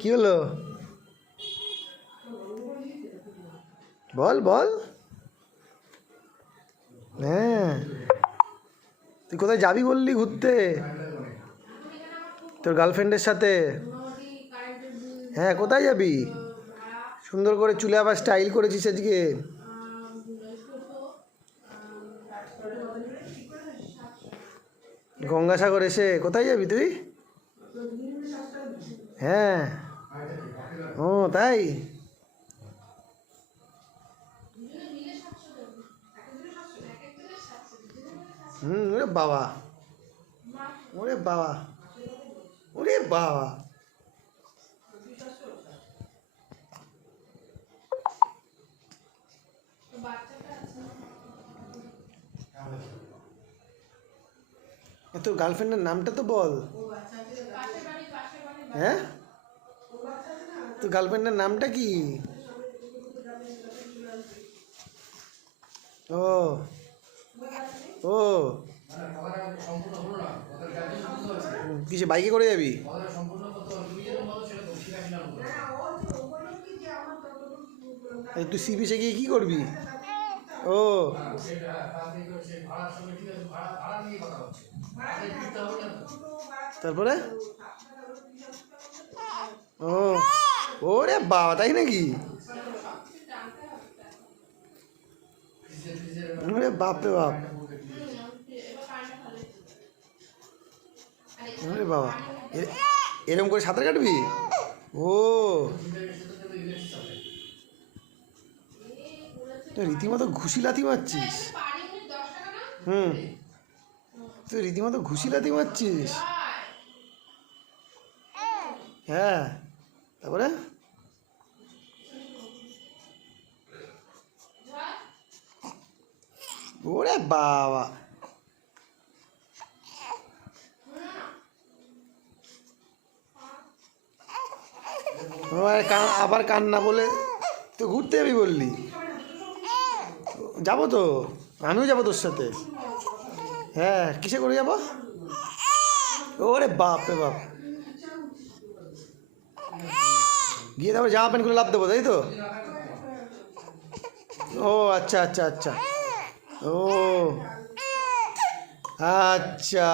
কি হলো? বল বল। হ্যাঁ, তুই কোথায় যাবি বললি ঘুরতে? তোর গার্লফ্রেন্ডের সাথে? হ্যাঁ, কোথায় যাবি? সুন্দর করে চুলে আবার স্টাইল করেছিস আজকে। গঙ্গাসাগর এসে কোথায় যাবি তুই? হ্যাঁ, ও তাই? ওরে বাবা, ওরে বাবা, ওরে বাবা। তোর গার্লফ্রেন্ডের নামটা তো বল। হ্যাঁ, তোর গার্লফ্রেন্ডের নামটা কি? ও ও কিসে বাইকে করে যাবি? তুই সি বিচে গিয়ে কি করবি? ও তারপরে? ও ওরে বাবা, তাই নাকি? ওরে বাপ রে বাপ, ওরে বাবা, এরকম করে সাঁতার কাটবি? ও রীতিমতো ঘুষি লাথি মারছিস। তুই রীতিমতো ঘুষি লাথি মারছিস। হ্যাঁ, তারপরে? ওরে বাবা, আবার কান্না বলে তো ঘুরতে যাবি বললি? যাবো তো, আমিও যাবো তোর সাথে। হ্যাঁ, কিসে করে যাবো? ওরে বাপ রে বাপ, গিয়ে তারপরে জামা প্যান্ট খুলে লাভ দেবো, তাই তো? ও আচ্ছা আচ্ছা আচ্ছা, ও আচ্ছা।